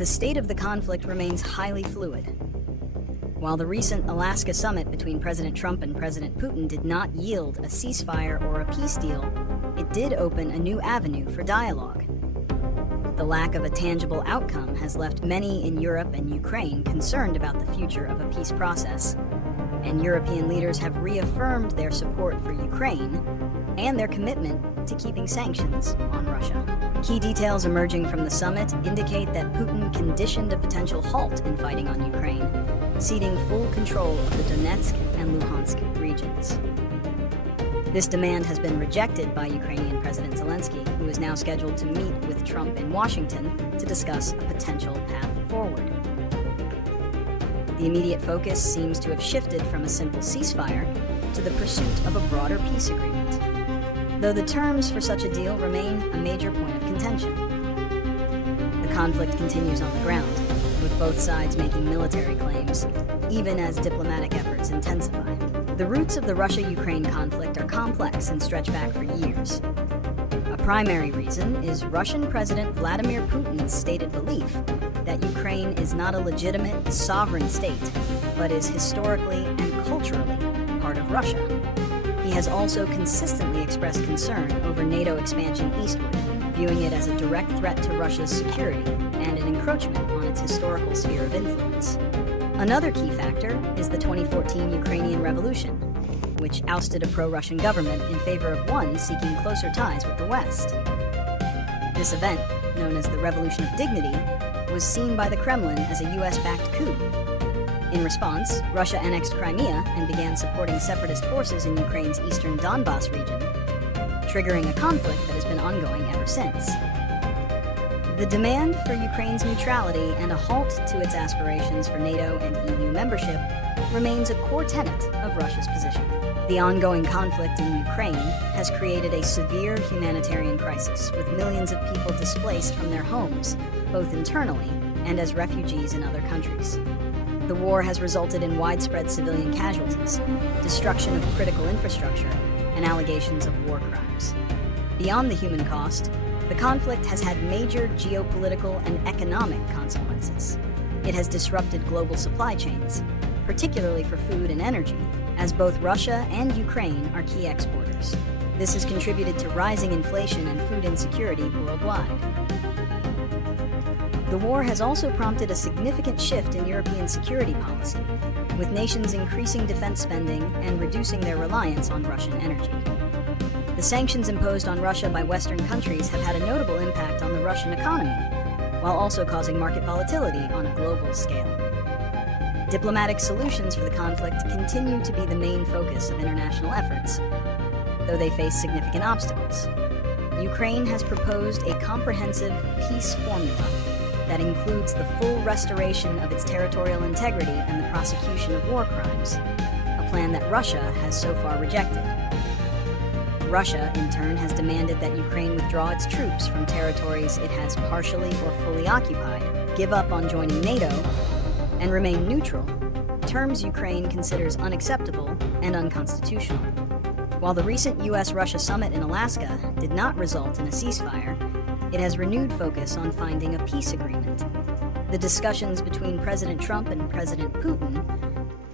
The state of the conflict remains highly fluid. While the recent Alaska summit between President Trump and President Putin did not yield a ceasefire or a peace deal, it did open a new avenue for dialogue. The lack of a tangible outcome has left many in Europe and Ukraine concerned about the future of a peace process, and European leaders have reaffirmed their support for Ukraine and their commitment to keeping sanctions on Russia. Key details emerging from the summit indicate that Putin conditioned a potential halt in fighting on Ukraine, ceding full control of the Donetsk and Luhansk regions. This demand has been rejected by Ukrainian President Zelenskyy, who is now scheduled to meet with Trump in Washington to discuss a potential path forward. The immediate focus seems to have shifted from a simple ceasefire to the pursuit of a broader peace agreement, though the terms for such a deal remain a major point of contention. The conflict continues on the ground, with both sides making military claims, even as diplomatic efforts intensify. The roots of the Russia-Ukraine conflict are complex and stretch back for years. A primary reason is Russian President Vladimir Putin's stated belief that Ukraine is not a legitimate, sovereign state, but is historically and culturally part of Russia. He has also consistently expressed concern over NATO expansion eastward, viewing it as a direct threat to Russia's security and an encroachment on its historical sphere of influence. Another key factor is the 2014 Ukrainian Revolution, which ousted a pro-Russian government in favor of one seeking closer ties with the West. This event, known as the Revolution of Dignity, was seen by the Kremlin as a US-backed coup. In response, Russia annexed Crimea and began supporting separatist forces in Ukraine's eastern Donbas region, triggering a conflict that has been ongoing ever since. The demand for Ukraine's neutrality and a halt to its aspirations for NATO and EU membership remains a core tenet of Russia's position. The ongoing conflict in Ukraine has created a severe humanitarian crisis, with millions of people displaced from their homes, both internally and as refugees in other countries. The war has resulted in widespread civilian casualties, destruction of critical infrastructure, and allegations of war crimes. Beyond the human cost, the conflict has had major geopolitical and economic consequences. It has disrupted global supply chains, particularly for food and energy, as both Russia and Ukraine are key exporters. This has contributed to rising inflation and food insecurity worldwide. The war has also prompted a significant shift in European security policy, with nations increasing defense spending and reducing their reliance on Russian energy. The sanctions imposed on Russia by Western countries have had a notable impact on the Russian economy, while also causing market volatility on a global scale. Diplomatic solutions for the conflict continue to be the main focus of international efforts, though they face significant obstacles. Ukraine has proposed a comprehensive peace formula that includes the full restoration of its territorial integrity and the prosecution of war crimes, a plan that Russia has so far rejected. Russia, in turn, has demanded that Ukraine withdraw its troops from territories it has partially or fully occupied, give up on joining NATO, and remain neutral, terms Ukraine considers unacceptable and unconstitutional. While the recent US-Russia summit in Alaska did not result in a ceasefire, it has renewed focus on finding a peace agreement. The discussions between President Trump and President Putin,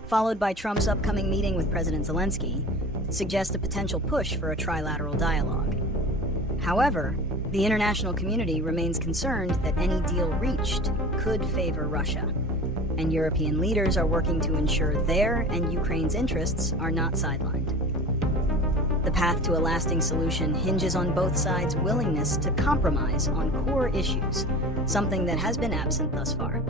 followed by Trump's upcoming meeting with President Zelenskyy, suggest a potential push for a trilateral dialogue. However, the international community remains concerned that any deal reached could favor Russia, and European leaders are working to ensure their and Ukraine's interests are not sidelined. The path to a lasting solution hinges on both sides' willingness to compromise on core issues, something that has been absent thus far.